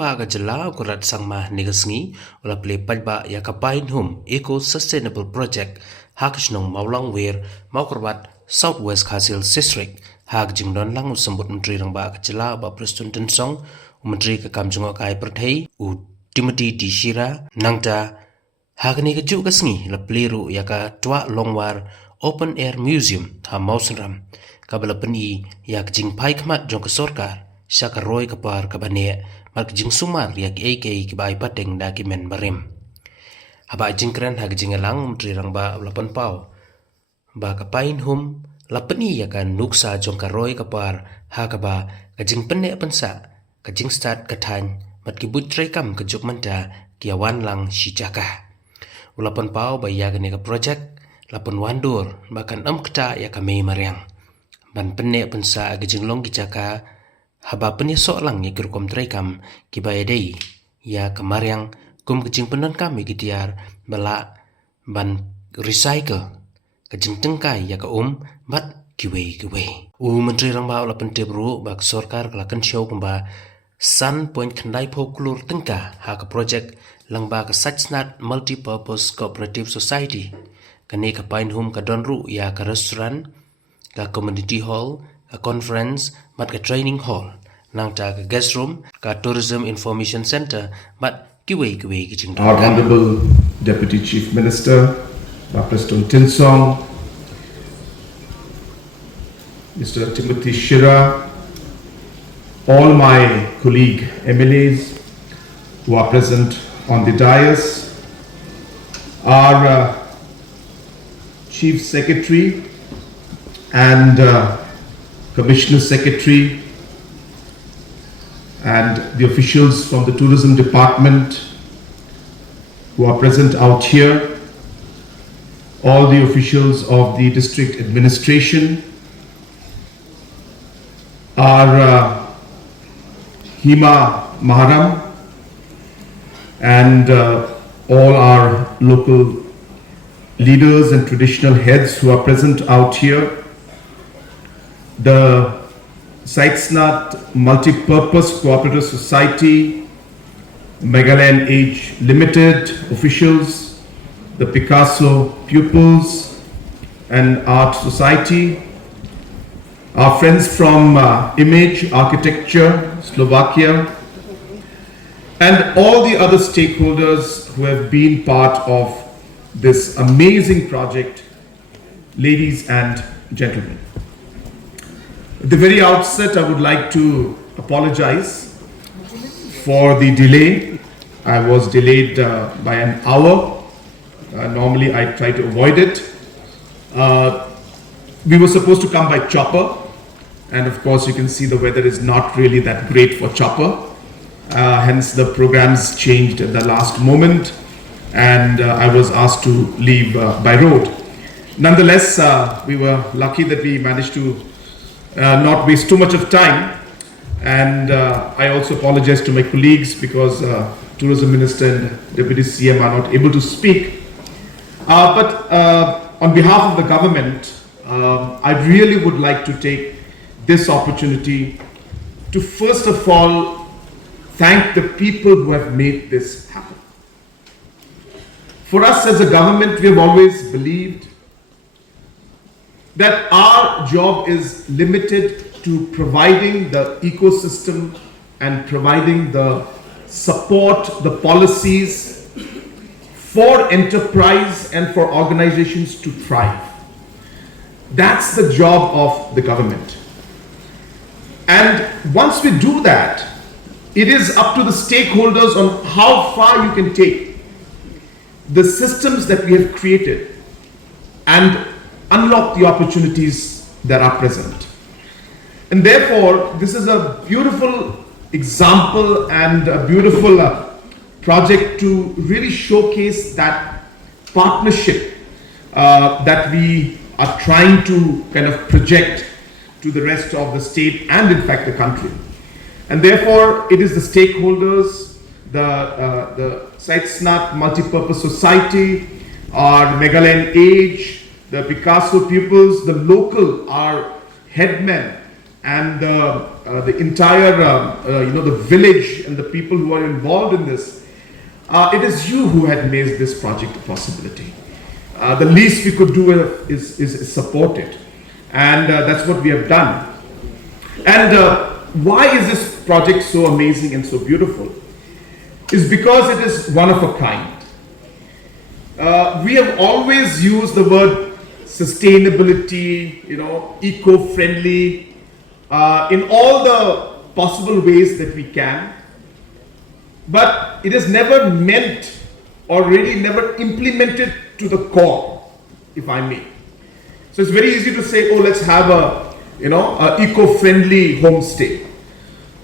ba ga jala kurat sangma nigasngi wala play paidbah ya kapain hum eco sustainable project hakishnong Twahlongwar Open Southwest Khasil District hak jingdon lang usambut menteri rang ba jala ba Preston Tensong menteri ka kamjungo kai perthai u Timothy Dishira nangta hakni ka ju kasngi la pliru ya ka Twahlongwar Open Air Museum ha mausram kabala pani ya jingpai khmat jong ka sorkar Shakaroi kapar kabane mak jing sumar yak AK kibai pateng dokumen barim haba jingkran hag jingalang menteri rang ba lapan pau ba kapain hum lapani yakan nuksa jongkaroi kapar hakaba kajing penne pensa kajing start kathan mat kibut trekam kajuk manta kiawan lang shijaka ulapan pau ba yagane ka project lapan wandur bahkan kta yakame maryang ban penne pensa kajing long kijaka haba penyesok lang ya kerkom trekam kibaya dei ya kemaryang kum kecing penan kami gitiar bala ban recycle kecing tengkai ya ka bat kiwe menteri rang ba la pentebru bak sorkar kelakan show kumba sun point khandai phoklur tengka ha ka project lang ba ka sachnat multi-purpose cooperative society kane ka pain hum ka donru ya ka restaurant ka community hall ka conference mat ka training hall nang ta ka guest room ka tourism information center mat kiwe kicing our honorable deputy chief minister Preston Tinsong, Mr. Timothy Shira, all my colleague MLAs who are present on the dais, our chief secretary and commissioner secretary and the officials from the tourism department who are present out here, all the officials of the district administration, our Hima Maharam, and all our local leaders and traditional heads who are present out here, the Sitesnat Multi-Purpose Cooperative Society, Megalayan Age Limited officials, the Picasso Pupils and Art Society, our friends from Image Architecture, Slovakia, and all the other stakeholders who have been part of this amazing project, ladies and gentlemen. At the very outset, I would like to apologize for the delay. I was delayed by an hour. Normally, I try to avoid it. We were supposed to come by chopper, and of course, you can see the weather is not really that great for chopper. Hence, the programs changed at the last moment, and I was asked to leave by road. Nonetheless, we were lucky that we managed to not waste too much of time, and I also apologize to my colleagues because Tourism Minister and Deputy CM are not able to speak. But on behalf of the government, I really would like to take this opportunity to first of all thank the people who have made this happen. For us as a government, we have always believed that our job is limited to providing the ecosystem and providing the support, the policies for enterprise and for organizations to thrive. That's the job of the government. And once we do that, it is up to the stakeholders on how far you can take the systems that we have created and unlock the opportunities that are present. And therefore, this is a beautiful example and a beautiful project to really showcase that partnership that we are trying to kind of project to the rest of the state and in fact the country. And therefore, it is the stakeholders, the Sitesnat Multi-Purpose Society, our Megalayan Age, the Picasso pupils, the local, our headmen, and the the entire, the village and the people who are involved in this, it is you who had made this project a possibility. The least we could do is support it. And that's what we have done. And why is this project so amazing and so beautiful? Is because it is one of a kind. We have always used the word sustainability, eco-friendly, in all the possible ways that we can. But it is never meant or really never implemented to the core, if I may. So it's very easy to say, oh, let's have a eco-friendly homestay.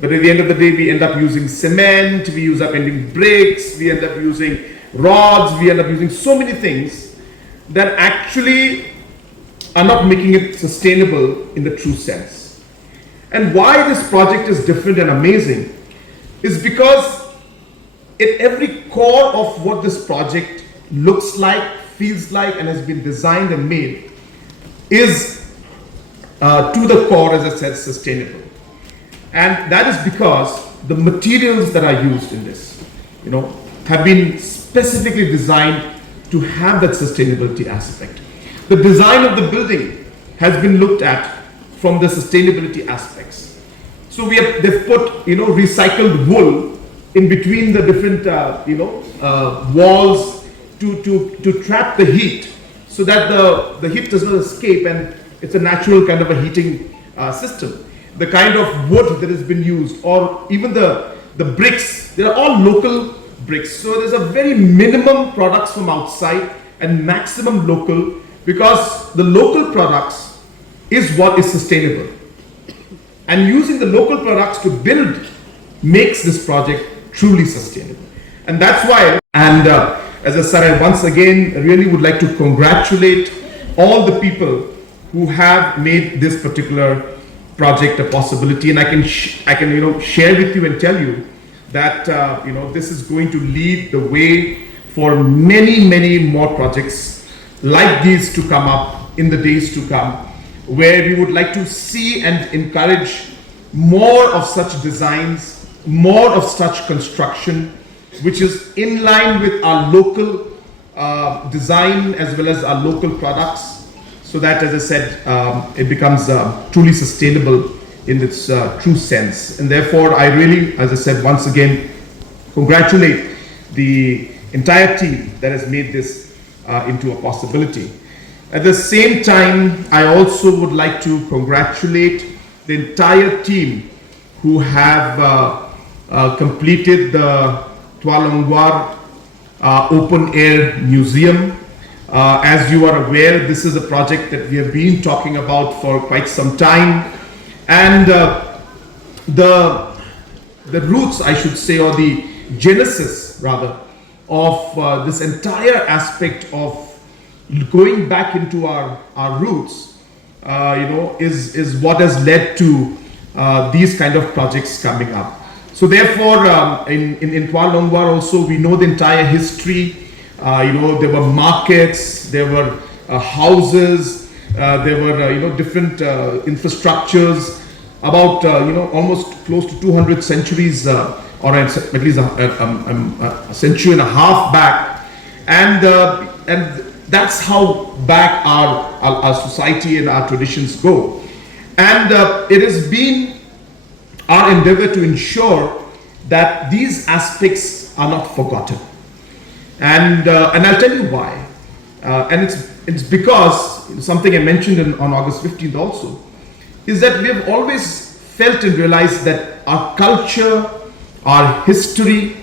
But at the end of the day, we end up using cement, we end up using bricks, we end up using rods, we end up using so many things that actually are not making it sustainable in the true sense. And why this project is different and amazing is because at every core of what this project looks like, feels like, and has been designed and made is to the core, as I said, sustainable. And that is because the materials that are used in this, have been specifically designed to have that sustainability aspect. The design of the building has been looked at from the sustainability aspects. So they've put, recycled wool in between the different, walls to trap the heat, so that the heat does not escape, and it's a natural kind of a heating system. The kind of wood that has been used, or even the bricks, they are all local bricks. So there's a very minimum products from outside and maximum local, because the local products is what is sustainable. And using the local products to build makes this project truly sustainable. And that's why, and as I said, I once again really would like to congratulate all the people who have made this particular project a possibility. And I can share with you and tell you that this is going to lead the way for many more projects like these to come up in the days to come, where we would like to see and encourage more of such designs, more of such construction, which is in line with our local design as well as our local products, so that, as I said, it becomes truly sustainable in its true sense. And therefore, I really, as I said, once again, congratulate the entire team that has made this into a possibility. At the same time, I also would like to congratulate the entire team who have completed the Twahlongwar Open Air Museum. As you are aware, this is a project that we have been talking about for quite some time. And the roots, I should say, or the genesis rather, of this entire aspect of going back into our roots, is what has led to these kind of projects coming up. So therefore, in Twahlongwar also, we know the entire history. There were markets, there were houses, there were different infrastructures, about almost close to 200 centuries, or at least a century and a half back, and that's how back our society and our traditions go. And it has been our endeavor to ensure that these aspects are not forgotten. And I'll tell you why. And it's because something I mentioned on August 15th also, is that we have always felt and realized that our culture, our history,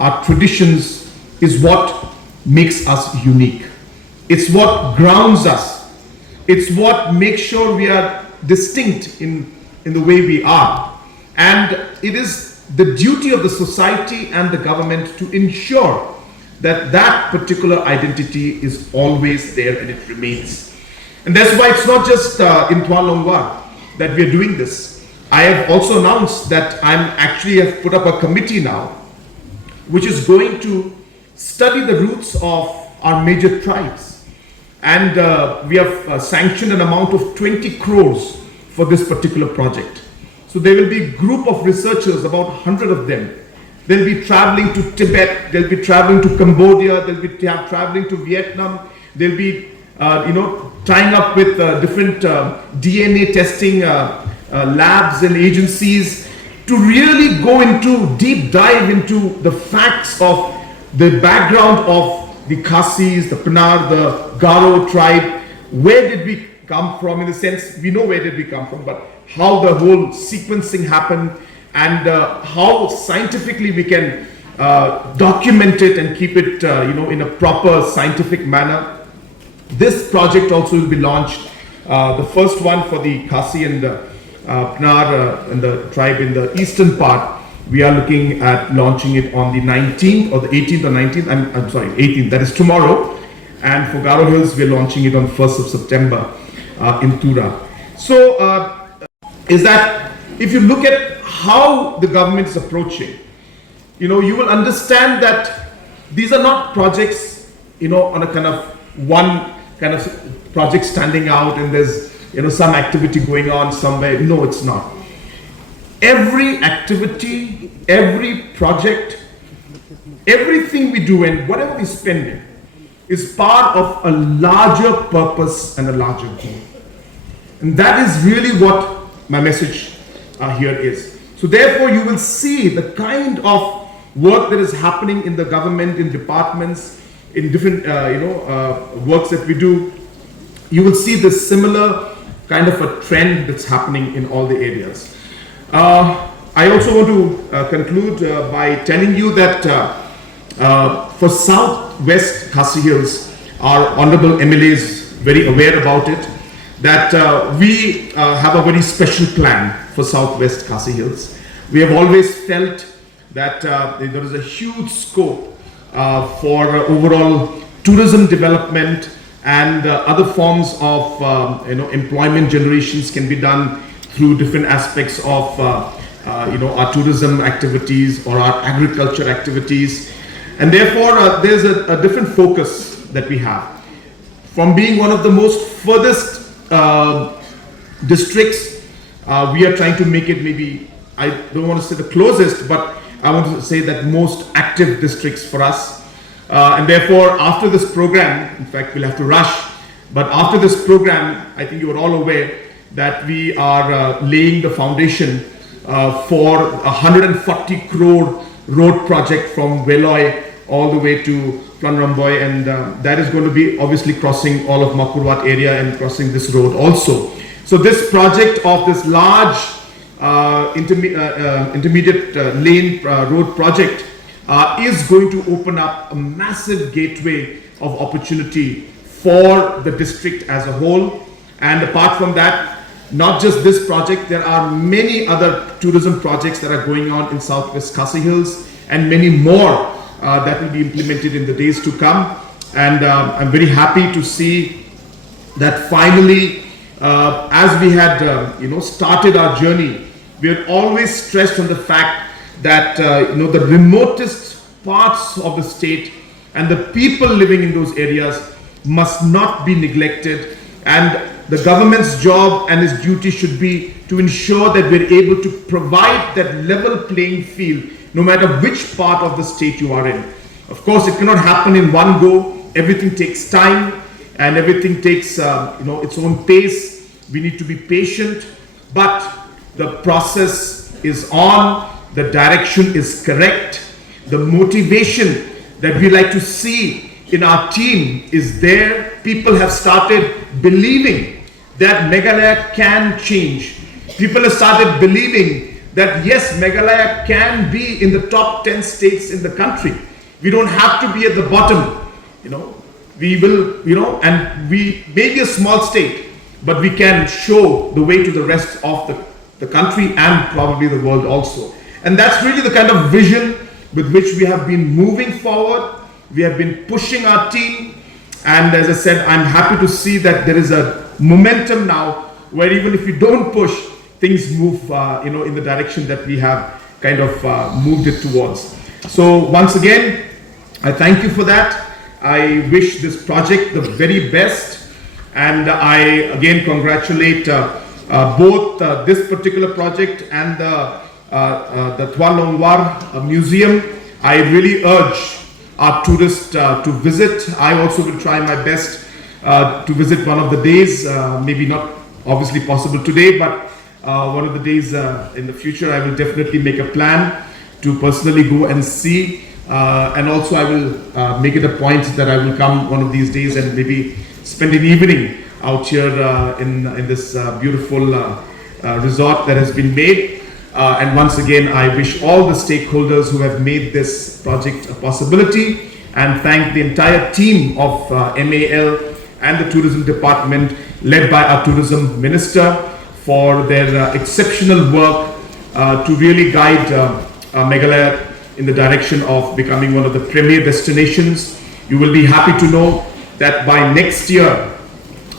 our traditions is what makes us unique. It's what grounds us. It's what makes sure we are distinct in the way we are. And it is the duty of the society and the government to ensure that that particular identity is always there and it remains. And that's why it's not just in Twahlongwar that we are doing this. I have also announced that have put up a committee now, which is going to study the roots of our major tribes. And we have sanctioned an amount of 20 crores for this particular project. So there will be a group of researchers, about 100 of them. They'll be traveling to Tibet, they'll be traveling to Cambodia, they'll be traveling to Vietnam, they'll be tying up with different DNA testing labs and agencies to really go into, deep dive into the facts of the background of the Khasis, the Panar, the Garo tribe. Where did we come from? In the sense, we know where did we come from, but how the whole sequencing happened, and how scientifically we can document it and keep it in a proper scientific manner. This project also will be launched, the first one for the Khasi and Panar and the tribe in the eastern part. We are looking at launching it on the 19th or the 18th or 19th, I'm sorry, 18th, that is tomorrow. And for Garo Hills, we're launching it on 1st of September in Tura. So, is that if you look at how the government is approaching, you will understand that these are not projects, on a kind of one kind of project standing out and there's, some activity going on somewhere. No, it's not. Every activity, every project, everything we do and whatever we spend in is part of a larger purpose and a larger goal. And that is really what my message here is. So therefore you will see the kind of work that is happening in the government, in departments, in different works that we do. You will see this similar kind of a trend that's happening in all the areas. I also want to conclude by telling you that for Southwest Khasi Hills, our Honorable MLA is very aware about it, that we have a very special plan for Southwest Khasi Hills. We have always felt that there is a huge scope for overall tourism development, and other forms of employment generations can be done through different aspects of our tourism activities or our agriculture activities. And therefore there's a different focus that we have. From being one of the most furthest districts, we are trying to make it, maybe, I don't want to say the closest, but I want to say that most active districts for us. And therefore, after this program, in fact, we'll have to rush, but after this program, I think you are all aware that we are laying the foundation for a 140 crore road project from Veloy all the way to Twahlongwar, and that is going to be obviously crossing all of Makurwat area and crossing this road also. So this project of this large intermediate lane road project is going to open up a massive gateway of opportunity for the district as a whole. And apart from that, not just this project, there are many other tourism projects that are going on in Southwest Khasi Hills, and many more that will be implemented in the days to come. And I'm very happy to see that finally, as we had started our journey, we had always stressed on the fact that the remotest parts of the state and the people living in those areas must not be neglected, and the government's job and its duty should be to ensure that we're able to provide that level playing field no matter which part of the state you are in. Of course, it cannot happen in one go. Everything takes time and everything takes its own pace. We need to be patient, but the process is on, the direction is correct, the motivation that we like to see in our team is there. People have started believing that Meghalaya can change. People have started believing that yes, Meghalaya can be in the top 10 states in the country. We don't have to be at the bottom, we will, and we may be a small state, but we can show the way to the rest of the country and probably the world also. And that's really the kind of vision with which we have been moving forward. We have been pushing our team, and as I said, I'm happy to see that there is a momentum now where even if we don't push, things move in the direction that we have kind of moved it towards. So once again, I thank you for that. I wish this project the very best, and I again congratulate both this particular project and the Twahlongwar Museum. I really urge our tourists to visit. I also will try my best to visit one of the days, maybe not obviously possible today, but one of the days in the future. I will definitely make a plan to personally go and see, and also I will make it a point that I will come one of these days and maybe spend an evening out here in this beautiful resort that has been made. And once again, I wish all the stakeholders who have made this project a possibility, and thank the entire team of MAL and the tourism department led by our tourism minister for their exceptional work to really guide Meghalaya in the direction of becoming one of the premier destinations. You will be happy to know that by next year,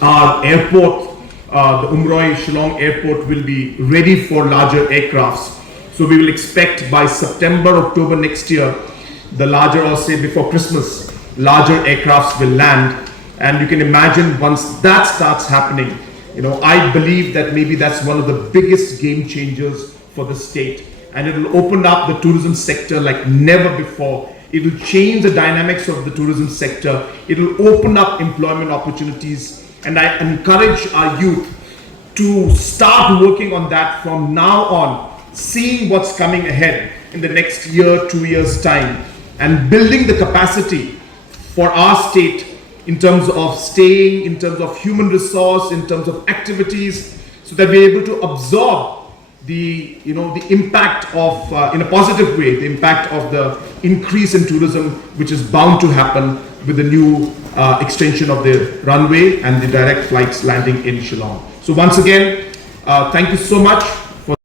our airport, the Umroi Shillong airport, will be ready for larger aircrafts. So we will expect by September, October next year, the larger, or say before Christmas, larger aircrafts will land. And you can imagine once that starts happening, I believe that maybe that's one of the biggest game changers for the state. And it will open up the tourism sector like never before. It will change the dynamics of the tourism sector. It will open up employment opportunities. And I encourage our youth to start working on that from now on, seeing what's coming ahead in the next year, 2 years' time, and building the capacity for our state in terms of staying, in terms of human resource, in terms of activities, so that we're able to absorb the impact of, in a positive way, the impact of the increase in tourism, which is bound to happen with the new extension of the runway and the direct flights landing in Shillong. So once again, thank you so much.